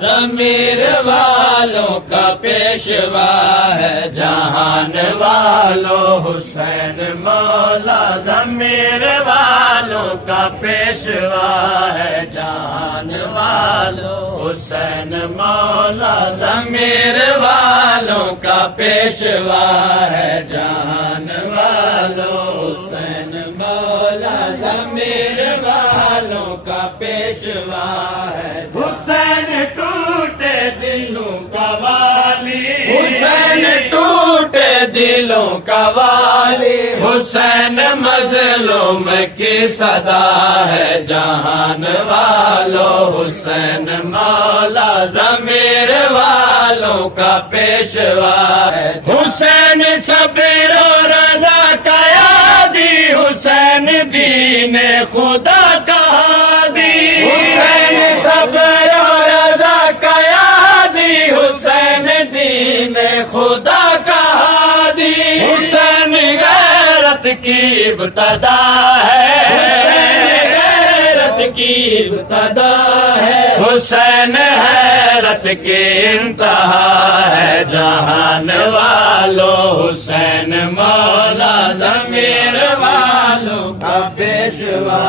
ضمیر والوں کا پیشوا ہے جہان والوں حسین مولا ضمیر والوں کا پیشوا ہے جہان والوں حسین مولا ضمیر والوں کا پیشوا ہے جہان والوں حسین مولا ضمیر والوں کا پیشوا ہے حسین ٹوٹے دلوں کا والی حسین ٹوٹے دلوں کا والی حسین مظلوم کی صدا ہے جہان والوں حسین مولا ضمیر والوں کا پیشوا ہے حسین صبر و رضا کا یادی حسین دین خدا کا ہادی حسین صبر و رضا کا یادی حسین دین خدا کا ہادی حسین غیرت کی ابتدا ہے حسین غیرت کی ابتدا ہے حسین حیرت کی انتہا ہے جہان والوں حسین مولا ضمیر والوں کا پیشوا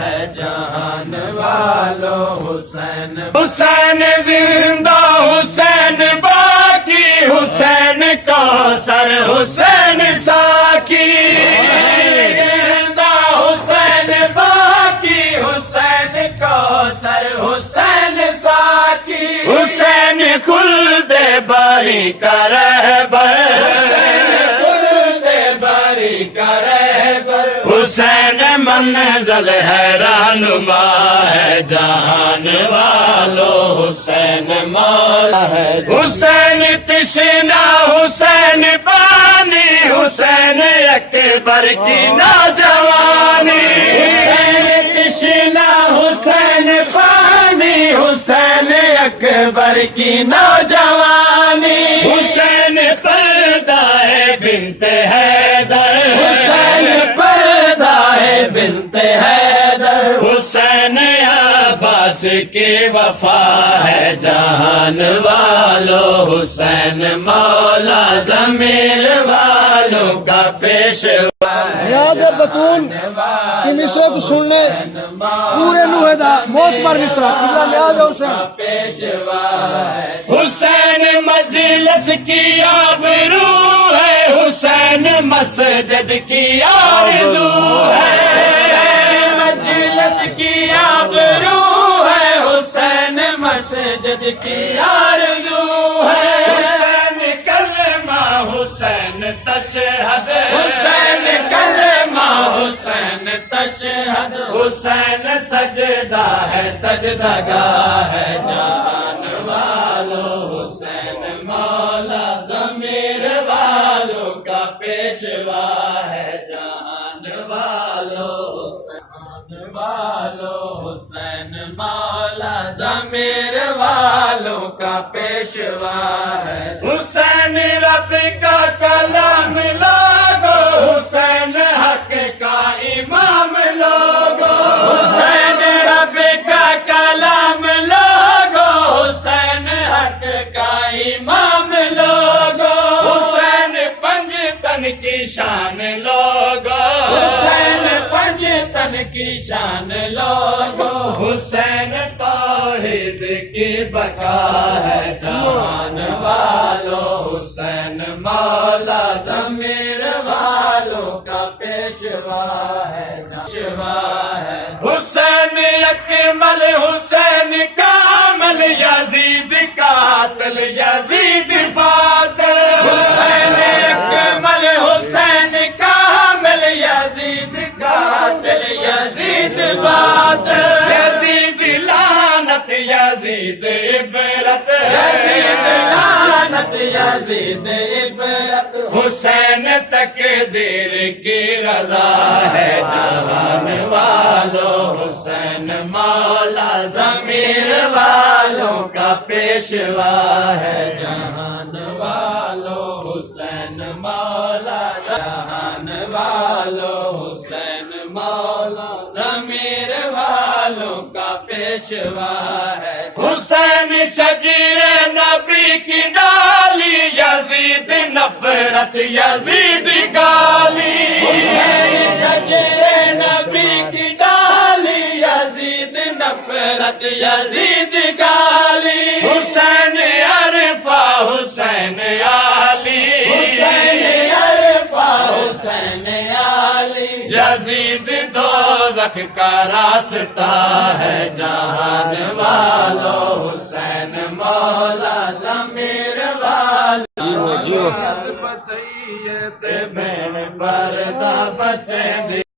ہے جہان والوں حسین حسین زندہ حسین باقی حسین کوثر حسین ساکی زندہ حسین باقی حسین کوثر حسین ساکی حسین خلد بری کا رہبر حسین منزل ہے رہنما ہے جہان والوں حسین مولا ہے حسین تشنا حسین پانی حسین اکبر کی نوجوانی حسین تشنا حسین پانی حسین اکبر کی نوجوانی حسین پردہ ہے بنت حیدر حسین پردہ ہے بنت حیدر حسین عباس کی وفا ہے جہان والوں حسین مولا ضمیر والوں کا پیشوا نیاز بطول کی مصرے کو سن لے پورے نوح دا موت مر مصرہ قبلہ نیاز حسین پیشوا ہے حسین مجلس کی آبرو ہے حسین مسجد کی آرزو ہے مجلس کی آبرو ہے حسین مسجد کی آرزو ہے حسین کلمہ حسین تشہد حسین کلمہ حسین تشہد حسین سجدہ ہے سجدہ گاہ ہے جہان والوں حسین مولا ضمیر والوں کا پیشوا ہے جہان والوں حسین مولا ضمیر والوں کا پیشوا ہے حسین رب کا کلام لوگو حسین حق کا امام لوگو حسین رب کا کلام لوگو حسین حق کا امام لوگو حسین پنجتن کی شان لوگو حسین پنجتن کی شان لوگو حسین توحید کی بقا ہے جہان والوں حسین مولا ضمیر والوں کا پیشوا ہے حسین اکمل حسین کامل یزید قاتل یزید باطل حسین اکمل حسین کامل یزید قاتل یزید باطل یزید لعنت یزید عبرت یزید لعنت یزید عبرت حسین تقدیر کی رضا ہے جہان والوں حسین مولا ضمیر والوں کا پیشوا ہے جہان والوں حسین مولا جہان والوں حسین مولا ضمیر والوں کا پیشوا ہے حسین شجر نبی کی ڈالی یزید نفرت یزید گالی حسین شجر نبی کی ڈالی یزید نفرت یزید گالی حسین عرفہ حسین علی حسین عرفہ حسین علی یزید دوزخ کا راستہ ہے جہان والا